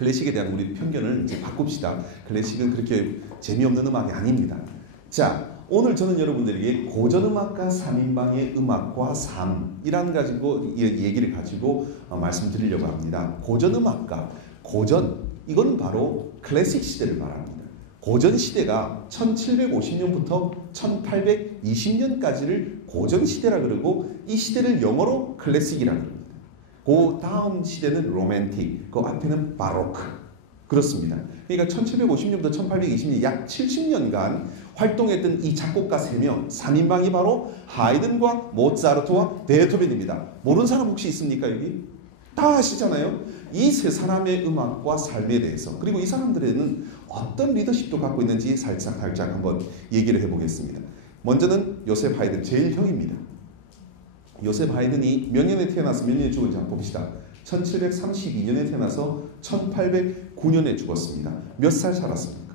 클래식에 대한 우리 편견을 이제 바꿉시다. 클래식은 그렇게 재미없는 음악이 아닙니다. 자, 오늘 저는 여러분들에게 고전음악가 3인방의 음악과 삶이란 가지고 얘기를 가지고 말씀드리려고 합니다. 고전음악가, 고전, 이건 바로 클래식 시대를 말합니다. 고전 시대가 1750년부터 1820년까지를 고전 시대라 그러고 이 시대를 영어로 클래식이라 그럽니다. 그 다음 시대는 로맨틱, 그 앞에는 바로크. 그렇습니다. 그러니까 1750년부터 1820년 약 70년간 활동했던 이 작곡가 3명, 3인방이 바로 하이든과 모차르트와 베토벤입니다. 모르는 사람 혹시 있습니까 여기? 다 아시잖아요. 이 세 사람의 음악과 삶에 대해서, 그리고 이 사람들에는 어떤 리더십도 갖고 있는지 살짝 한번 얘기를 해보겠습니다. 먼저는 요셉 하이든, 제일 형입니다. 요셉 하이든이 몇 년에 태어나서 몇 년에 죽은지 한번 봅시다. 1732년에 태어나서 1809년에 죽었습니다. 몇 살 살았습니까?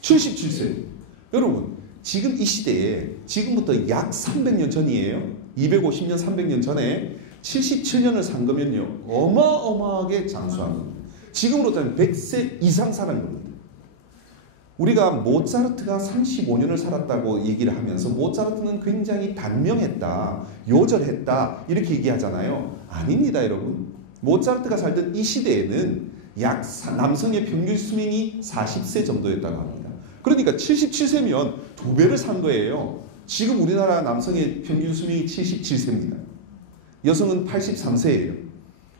77세. 여러분, 지금 이 시대에 지금부터 약 300년 전이에요. 250년, 300년 전에 77년을 산 거면요, 어마어마하게 장수한 겁니다. 지금으로 따지면 100세 이상 살은 겁니다. 우리가 모차르트가 35년을 살았다고 얘기를 하면서 모차르트는 굉장히 단명했다, 요절했다 이렇게 얘기하잖아요. 아닙니다, 여러분. 모차르트가 살던 이 시대에는 약 남성의 평균 수명이 40세 정도였다고 합니다. 그러니까 77세면 2배를 산 거예요. 지금 우리나라 남성의 평균 수명이 77세입니다. 여성은 83세예요.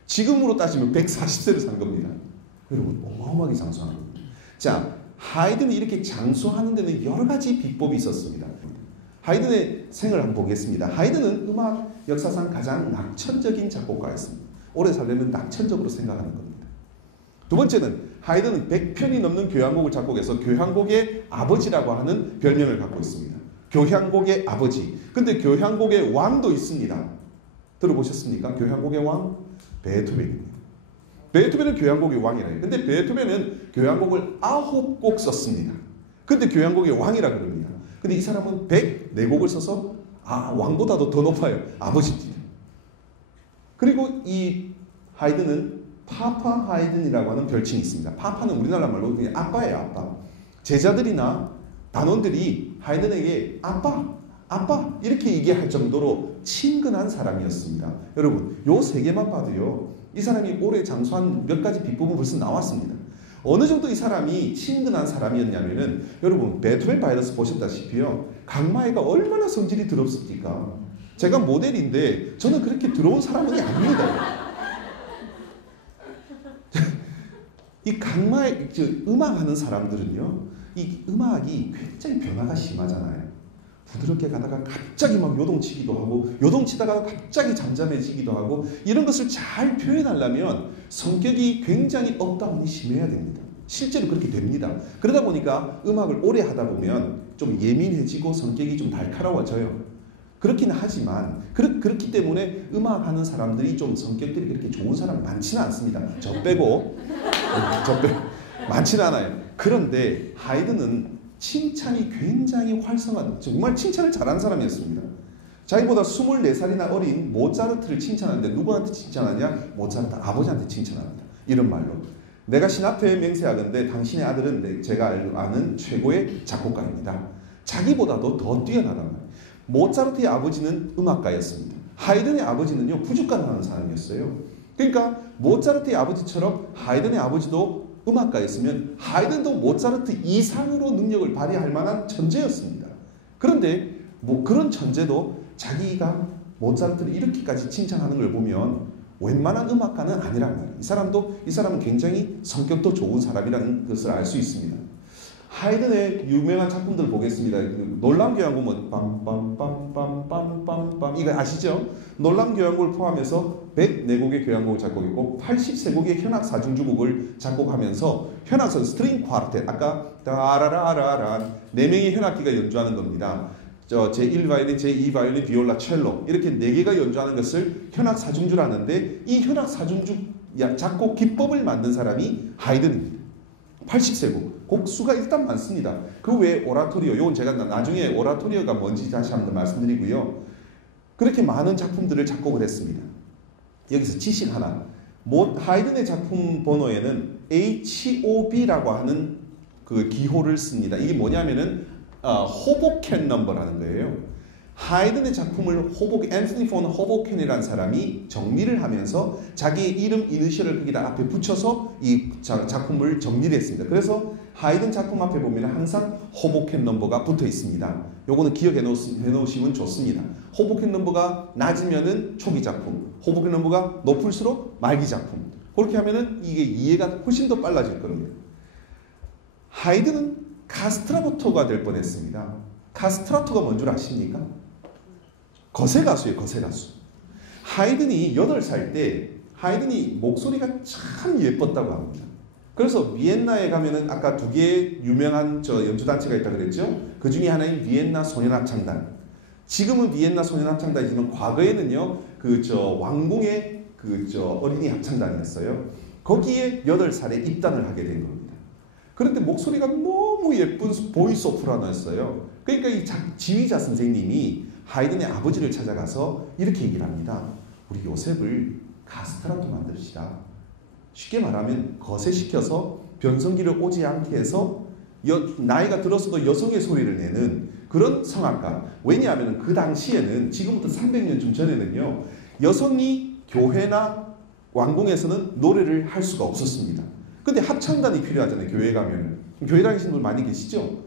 지금으로 따지면 140세를 산 겁니다. 여러분, 어마어마하게 장수하는 겁니다. 자, 하이든이 이렇게 장수하는 데는 여러 가지 비법이 있었습니다. 하이든의 생을 한번 보겠습니다. 하이든은 음악 역사상 가장 낙천적인 작곡가였습니다. 오래 살려면 낙천적으로 생각하는 겁니다. 두 번째는 하이든은 100편이 넘는 교향곡을 작곡해서 교향곡의 아버지라고 하는 별명을 갖고 있습니다. 교향곡의 아버지. 근데 교향곡의 왕도 있습니다. 들어보셨습니까? 교향곡의 왕? 베토벤입니다. 베토벤은 교향곡의 왕이래요. 근데 베토벤은 교향곡을 9곡 썼습니다. 근데 교향곡의 왕이라 그럽니다. 근데 이 사람은 104곡을 써서 왕보다도 더 높아요. 아버지입니다. 그리고 이 하이든은 파파 하이든이라고 하는 별칭이 있습니다. 파파는 우리나라 말로 그냥 아빠예요, 아빠. 제자들이나 단원들이 하이든에게 아빠 이렇게 얘기할 정도로 친근한 사람이었습니다. 여러분, 요 3개만 봐도요, 이 사람이 오래 장수한 몇 가지 비법은 벌써 나왔습니다. 어느 정도 이 사람이 친근한 사람이었냐면은, 여러분, 베토벤 바이러스 보셨다시피요, 강마애가 얼마나 성질이 더럽습니까? 제가 모델인데 저는 그렇게 더러운 사람은 아닙니다. 이 강마애, 음악하는 사람들은요, 이 음악이 굉장히 변화가 심하잖아요. 부드럽게 가다가 갑자기 막 요동치기도 하고, 요동치다가 갑자기 잠잠해지기도 하고, 이런 것을 잘 표현하려면 성격이 굉장히 업다운이 심해야 됩니다. 실제로 그렇게 됩니다. 그러다 보니까 음악을 오래 하다 보면 좀 예민해지고 성격이 좀 날카로워져요. 그렇기는 하지만 그렇기 때문에 음악하는 사람들이 좀 성격들이 그렇게 좋은 사람 많지는 않습니다. 저 빼고 많지는 않아요. 그런데 하이든은 칭찬이 굉장히 활성화된, 정말 칭찬을 잘하는 사람이었습니다. 자기보다 24살이나 어린 모차르트를 칭찬하는데 누구한테 칭찬하냐? 모차르트 아버지한테 칭찬합니다. 이런 말로, 내가 신 앞에 맹세하건대 당신의 아들은 제가 아는 최고의 작곡가입니다. 자기보다도 더 뛰어나단 말이에요. 모차르트의 아버지는 음악가였습니다. 하이든의 아버지는요, 부둣가를 하는 사람이었어요. 그러니까 모차르트의 아버지처럼 하이든의 아버지도 음악가였으면 하이든도 모차르트 이상으로 능력을 발휘할 만한 천재였습니다. 그런데 뭐 그런 천재도 자기가 모차르트를 이렇게까지 칭찬하는 걸 보면 웬만한 음악가는 아니란 말이에요. 이 사람은 굉장히 성격도 좋은 사람이라는 것을 알 수 있습니다. 하이든의 유명한 작품들 보겠습니다. 놀라운 교향곡은 빰빰빰빰빰빰빰, 이거 아시죠? 놀라운 교향곡을 포함해서 104곡의 교향곡을 작곡했고 83곡의 현악 사중주곡을 작곡하면서 현악선 스트링 쿼르텟, 아까 따라라라란 4명의 현악기가 연주하는 겁니다. 제1바이올린, 제2바이올린, 비올라, 첼로 이렇게 4개가 연주하는 것을 현악 사중주라는데, 이 현악 사중주 작곡 기법을 만든 사람이 하이든입니다. 80세곡. 곡수가 일단 많습니다. 그 외에 오라토리오, 이건 제가 나중에 오라토리오가 뭔지 다시 한번 말씀드리고요. 그렇게 많은 작품들을 작곡을 했습니다. 여기서 지식 하나. 하이든의 작품 번호에는 HOB라고 하는 그 기호를 씁니다. 이게 뭐냐면은 호보켄 넘버라는 거예요. 하이든의 작품을 앤서니 폰 호보켄이라는 사람이 정리를 하면서 자기의 이름 이니셜을 거기다 앞에 붙여서 이 작품을 정리를 했습니다. 그래서 하이든 작품 앞에 보면 항상 호보켄 넘버가 붙어 있습니다. 요거는 기억해 놓으시면 좋습니다. 호보켄 넘버가 낮으면은 초기 작품, 호보켄 넘버가 높을수록 말기 작품. 그렇게 하면은 이게 이해가 훨씬 더 빨라질 겁니다. 하이든은 카스트라토가 될 뻔했습니다. 카스트라토가 뭔 줄 아십니까? 거세 가수예요. 거세 가수. 하이든이 8살 때 하이든이 목소리가 참 예뻤다고 합니다. 그래서 비엔나에 가면은 아까 2개의 유명한 연주단체가 있다고 그랬죠. 그 중에 하나인 비엔나 소년합창단. 지금은 비엔나 소년합창단이지만 과거에는요 왕궁의 어린이 합창단이었어요. 거기에 8살에 입단을 하게 된 겁니다. 그런데 목소리가 너무 예쁜 보이스 소프라노였어요. 그러니까 이 지휘자 선생님이 하이든의 아버지를 찾아가서 이렇게 얘기를 합니다. 우리 요셉을 카스트라토 만듭시다. 쉽게 말하면 거세시켜서 변성기를 오지 않게 해서 나이가 들어서도 여성의 소리를 내는 그런 성악가. 왜냐하면 그 당시에는 지금부터 300년쯤 전에는요. 여성이 교회나 왕궁에서는 노래를 할 수가 없었습니다. 근데 합창단이 필요하잖아요. 교회 가면. 교회 다니시는 분 많이 계시죠?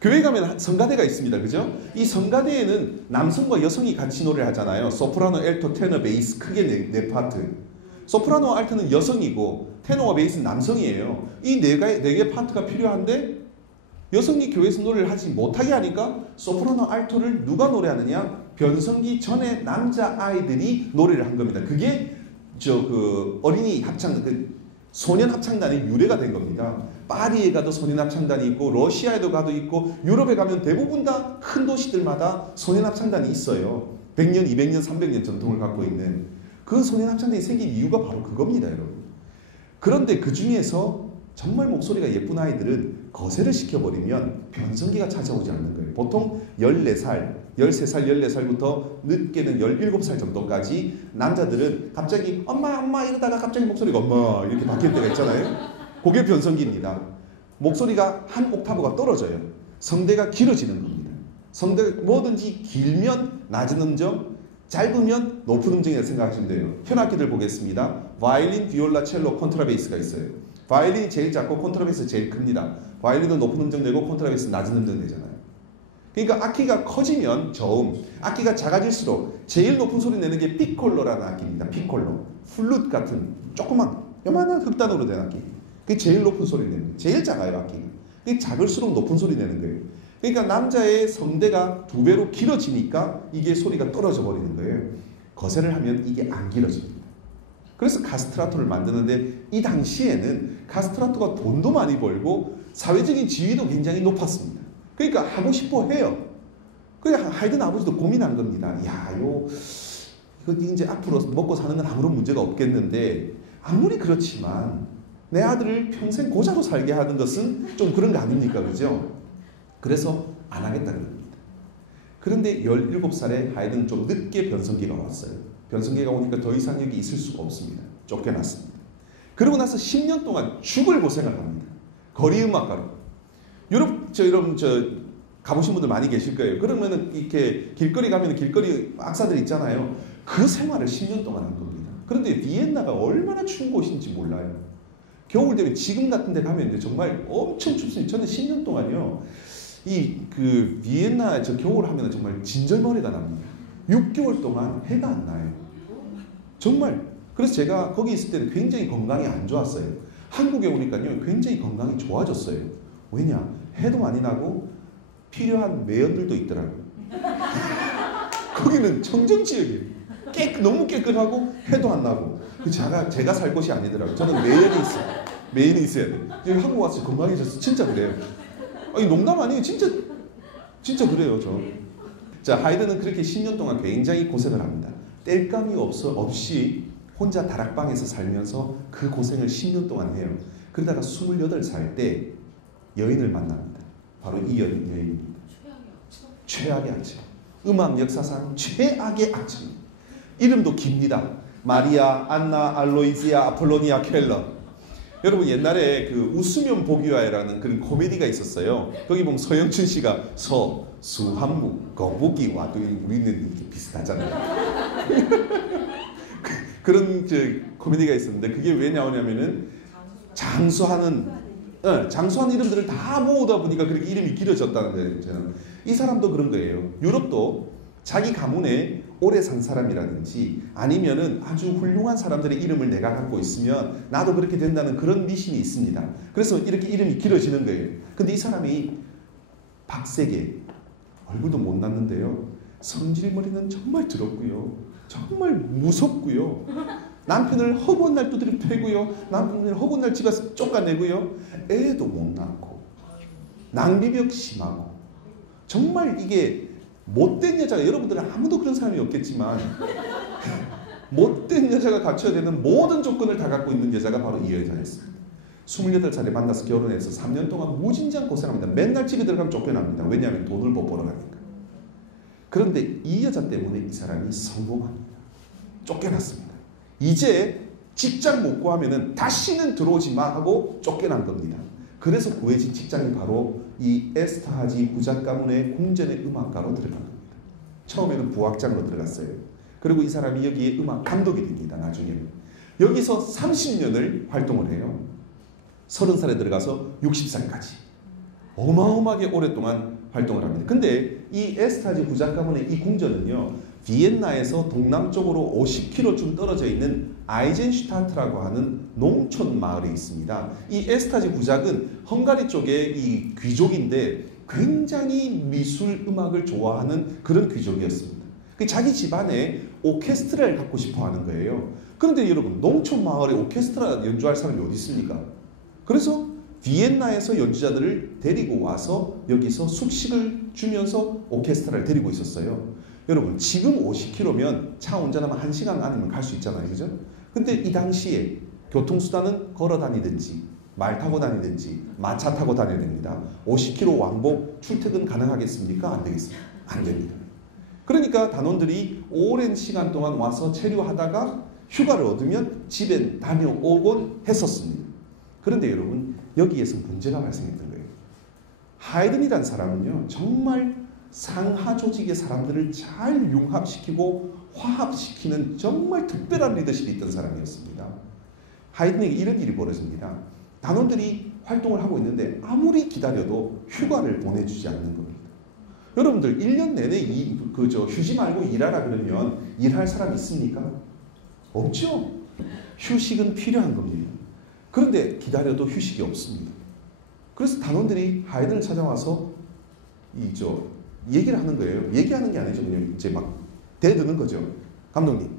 교회 가면 성가대가 있습니다. 그죠? 이 성가대에는 남성과 여성이 같이 노래를 하잖아요. 소프라노, 엘토, 테너, 베이스 크게 네 파트. 소프라노, 알토는 여성이고 테너와 베이스는 남성이에요. 이 네 개 파트가 필요한데 여성이 교회에서 노래를 하지 못하게 하니까 소프라노, 알토를 누가 노래하느냐? 변성기 전에 남자 아이들이 노래를 한 겁니다. 그게 어린이 합창 소년 합창단의 유래가 된 겁니다. 파리에 가도 소년 합창단이 있고 러시아에도 가도 있고 유럽에 가면 대부분 다 큰 도시들마다 소년 합창단이 있어요. 100년, 200년, 300년 전통을 갖고 있는 그 소년 합창단이 생긴 이유가 바로 그겁니다, 여러분. 그런데 그 중에서 정말 목소리가 예쁜 아이들은 거세를 시켜버리면 변성기가 찾아오지 않는 거예요. 보통 14살, 13살, 14살부터 늦게는 17살 정도까지 남자들은 갑자기 엄마 이러다가 갑자기 목소리가 엄마 이렇게 바뀔 때가 있잖아요. 그게 변성기입니다. 목소리가 한 옥타브가 떨어져요. 성대가 길어지는 겁니다. 성대가 뭐든지 길면 낮은 음정, 짧으면 높은 음정이라고 생각하시면 돼요. 현악기들 보겠습니다. 바이올린, 비올라, 첼로, 콘트라베이스가 있어요. 바이올린이 제일 작고 콘트라베이스 제일 큽니다. 바이올린은 높은 음정 내고 콘트라베이스는 낮은 음정 내잖아요. 그러니까 악기가 커지면 저음, 악기가 작아질수록 제일 높은 소리 내는 게 피콜로라는 악기입니다. 피콜로. 플룻 같은 조그만 요만한 흑단으로 된 악기. 그게 제일 높은 소리 내는 거예요. 제일 작아요, 악기가. 그게 작을수록 높은 소리 내는 거예요. 그러니까 남자의 성대가 2배로 길어지니까 이게 소리가 떨어져 버리는 거예요. 거세를 하면 이게 안 길어집니다. 그래서 카스트라토를 만드는데 이 당시에는 카스트라토가 돈도 많이 벌고 사회적인 지위도 굉장히 높았습니다. 그러니까 하고 싶어 해요. 그러니까 하이든 아버지도 고민한 겁니다. 이거 이제 앞으로 먹고 사는 건 아무런 문제가 없겠는데 아무리 그렇지만 내 아들을 평생 고자로 살게 하는 것은 좀 그런 거 아닙니까? 그죠? 그래서 안 하겠다는 겁니다. 그런데 17살에 하이든은 좀 늦게 변성기가 왔어요. 변성기가 오니까 더 이상 여기 있을 수가 없습니다. 쫓겨났습니다. 그러고 나서 10년 동안 죽을 고생을 합니다. 거리음악가로. 유럽 여러분 가보신 분들 많이 계실 거예요. 그러면은 이렇게 길거리 가면 길거리 악사들 있잖아요. 그 생활을 10년 동안 한 겁니다. 그런데 비엔나가 얼마나 추운 곳인지 몰라요. 겨울 되면 지금 같은 데 가면 정말 엄청 춥습니다. 저는 10년 동안요. 비엔나 겨울 하면 정말 진절머리가 납니다. 6개월 동안 해가 안 나요. 정말. 그래서 제가 거기 있을 때는 굉장히 건강이 안 좋았어요. 한국에 오니까요. 굉장히 건강이 좋아졌어요. 왜냐? 해도 많이 나고 필요한 매연들도 있더라고요. 거기는 청정지역이에요. 너무 깨끗하고 해도 안 나고. 제가 살 곳이 아니더라고요. 저는 매연이 있어요. 매연이 있어야 돼요. 여기 한국 와서 건강해져서 진짜 그래요. 아니 농담 아니에요. 진짜 그래요. 자, 하이든은 그렇게 10년 동안 굉장히 고생을 합니다. 뗄감이 없이 혼자 다락방에서 살면서 그 고생을 10년 동안 해요. 그러다가 28살 때 여인을 만납니다. 바로 이 여인입니다. 최악의 악취. 음악 역사상 최악의 악취. 이름도 깁니다. 마리아, 안나, 알로이지아, 아폴로니아, 켈러. 여러분 옛날에 그 웃으면 복이 와요라는 그런 코미디가 있었어요. 거기 보면 서영춘 씨가 수한무, 거북이와 또 우리는 이렇게 비슷하잖아요. 그런 코미디가 있었는데 그게 왜 나오냐면은 장수하는 이름들을 다 모으다 보니까 그렇게 이름이 길어졌다는 거예요. 이 사람도 그런 거예요. 유럽도 자기 가문에 오래 산 사람이라든지 아니면은 아주 훌륭한 사람들의 이름을 내가 갖고 있으면 나도 그렇게 된다는 그런 미신이 있습니다. 그래서 이렇게 이름이 길어지는 거예요. 근데 이 사람이 박세계, 얼굴도 못 났는데요. 성질머리는 정말 더럽고요. 정말 무섭고요. 남편을 허구한 날 두드려 패고요. 남편을 허구한 날 집에서 쫓아내고요. 애도 못 낳고 낭비벽 심하고 정말 이게 못된 여자가, 여러분들은 아무도 그런 사람이 없겠지만 못된 여자가 갖춰야 되는 모든 조건을 다 갖고 있는 여자가 바로 이 여자였습니다. 28살에 만나서 결혼해서 3년 동안 무진장 고생합니다. 맨날 집에 들어가면 쫓겨납니다. 왜냐하면 돈을 못 벌어가니까. 그런데 이 여자 때문에 이 사람이 성공합니다. 쫓겨났습니다. 이제 직장 못 구하면은 다시는 들어오지 마 하고 쫓겨난 겁니다. 그래서 구해진 직장이 바로 이 에스타하지 부작 가문의 궁전의 음악가로 들어간 겁니다. 처음에는 부학장으로 들어갔어요. 그리고 이 사람이 여기에 음악 감독이 됩니다. 나중에는. 여기서 30년을 활동을 해요. 30살에 들어가서 60살까지. 어마어마하게 오랫동안 활동을 합니다. 근데 이 에스타하지 부작 가문의 이 궁전은요. 비엔나에서 동남쪽으로 50km쯤 떨어져 있는 아이젠슈타트라고 하는 농촌 마을에 있습니다. 이 에스타지 부작은 헝가리 쪽의 이 귀족인데 굉장히 미술 음악을 좋아하는 그런 귀족이었습니다. 자기 집안에 오케스트라를 갖고 싶어 하는 거예요. 그런데 여러분 농촌 마을에 오케스트라 연주할 사람이 어디 있습니까? 그래서 비엔나에서 연주자들을 데리고 와서 여기서 숙식을 주면서 오케스트라를 데리고 있었어요. 여러분 지금 50km면 차 운전하면 1시간 아니면 갈 수 있잖아요. 그죠? 근데 이 당시에 교통수단은 걸어 다니든지 말 타고 다니든지 마차 타고 다녀야 됩니다. 50km 왕복 출퇴근 가능하겠습니까? 안 되겠습니다. 안 됩니다. 그러니까 단원들이 오랜 시간 동안 와서 체류하다가 휴가를 얻으면 집에 다녀오곤 했었습니다. 그런데 여러분 여기에서 문제가 발생했던 거예요. 하이든이라는 사람은요. 정말 상하 조직의 사람들을 잘 융합시키고 화합시키는 정말 특별한 리더십이 있던 사람이었습니다. 하이든에게 이런 일이 벌어집니다. 단원들이 활동을 하고 있는데 아무리 기다려도 휴가를 보내주지 않는 겁니다. 여러분들 1년 내내 휴지 말고 일하라 그러면 일할 사람 있습니까? 없죠. 휴식은 필요한 겁니다. 그런데 기다려도 휴식이 없습니다. 그래서 단원들이 하이든을 찾아와서 얘기를 하는 거예요. 얘기하는 게 아니죠. 그냥 이제 막 대드는 거죠. 감독님,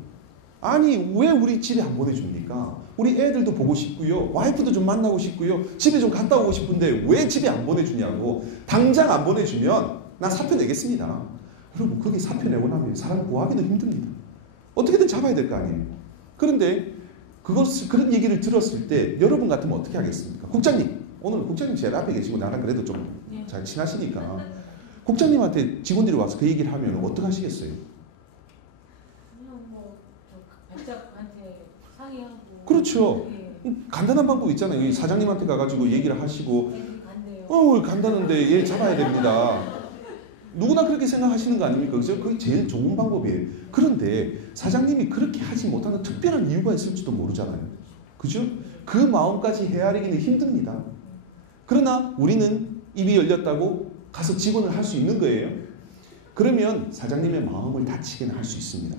아니 왜 우리 집에 안 보내줍니까? 우리 애들도 보고 싶고요. 와이프도 좀 만나고 싶고요. 집에 좀 갔다 오고 싶은데 왜 집에 안 보내주냐고. 당장 안 보내주면 나 사표 내겠습니다. 여러분 그게 사표 내고 나면 사람 구하기도 힘듭니다. 어떻게든 잡아야 될 거 아니에요. 그런데 그런 얘기를 들었을 때 여러분 같으면 어떻게 하겠습니까? 국장님, 오늘 국장님 제일 앞에 계시고 나랑 그래도 좀 잘 친하시니까 국장님한테 직원들이 와서 그 얘기를 하면 어떻게 하시겠어요? 그냥 백작한테 상의하고. 그렇죠. 예. 간단한 방법 있잖아요. 사장님한테 가가지고 얘기를 하시고 간다는데 얘 잡아야 됩니다. 누구나 그렇게 생각하시는 거 아닙니까? 그죠? 그게 제일 좋은 방법이에요. 그런데 사장님이 그렇게 하지 못하는 특별한 이유가 있을지도 모르잖아요. 그죠? 그 마음까지 헤아리기는 힘듭니다. 그러나 우리는 입이 열렸다고 가서 직원을 할 수 있는 거예요. 그러면 사장님의 마음을 다치게는 할 수 있습니다.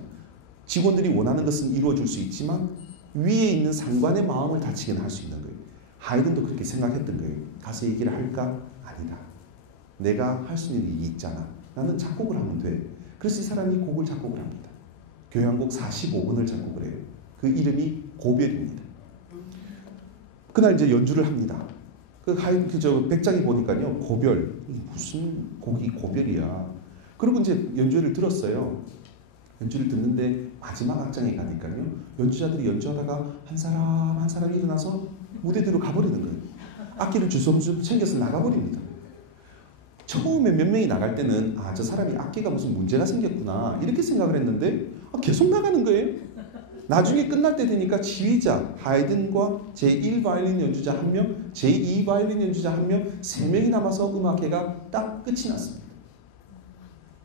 직원들이 원하는 것은 이루어줄 수 있지만 위에 있는 상관의 마음을 다치게는 할 수 있는 거예요. 하이든도 그렇게 생각했던 거예요. 가서 얘기를 할까? 아니다. 내가 할 수 있는 일이 있잖아. 나는 작곡을 하면 돼. 그래서 이 사람이 곡을 작곡을 합니다. 교향곡 45번을 작곡을 해요. 그 이름이 고별입니다. 그날 이제 연주를 합니다. 백작이 보니까요, 고별, 무슨 곡이 고별이야. 그리고 이제 연주를 들었어요. 연주를 듣는데 마지막 악장에 가니까요, 연주자들이 연주하다가 한 사람 한 사람이 일어나서 무대 뒤로 가버리는 거예요. 악기를 주섬주섬 챙겨서 나가버립니다. 처음에 몇 명이 나갈 때는 저 사람이 악기가 무슨 문제가 생겼구나 이렇게 생각을 했는데 계속 나가는 거예요. 나중에 끝날 때 되니까 지휘자 하이든과 제1 바이올린 연주자 1명, 제2 바이올린 연주자 1명, 3명이 남아서 음악회가 딱 끝이 났습니다.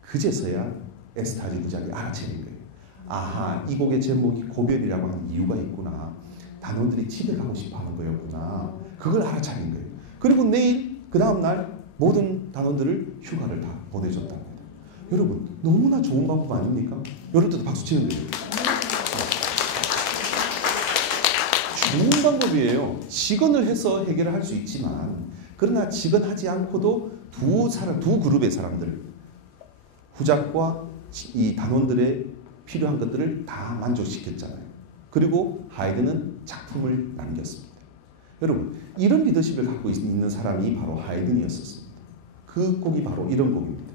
그제서야 에스타지 부작이 알아채는 거예요. 아하, 이 곡의 제목이 고별이라고 하는 이유가 있구나. 단원들이 집에 가고 싶어 하는 거였구나. 그걸 알아차린 거예요. 그리고 내일, 그 다음날 모든 단원들을 휴가를 다 보내줬답니다. 여러분, 너무나 좋은 방법 아닙니까? 여러분들도 박수 치는 거예요. 좋은 방법이에요. 직언을 해서 해결을 할 수 있지만, 그러나 직언하지 않고도 두 그룹의 사람들, 후작과 이 단원들의 필요한 것들을 다 만족시켰잖아요. 그리고 하이든은 작품을 남겼습니다. 여러분, 이런 리더십을 갖고 있는 사람이 바로 하이든이었습니다. 그 곡이 바로 이런 곡입니다.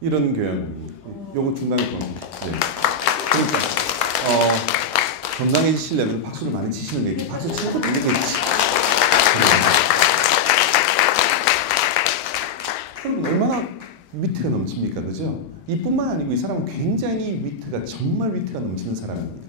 이런 교양입니다. 요거 중간에 거. 네. 그러니까 건강해지시려면 박수를 많이 치시는 게 이렇게 박수 치고 있는 거지. 그럼 얼마나 위트가 넘칩니까, 그죠? 이뿐만 아니고 이 사람은 굉장히 위트가 정말 위트가 넘치는 사람입니다.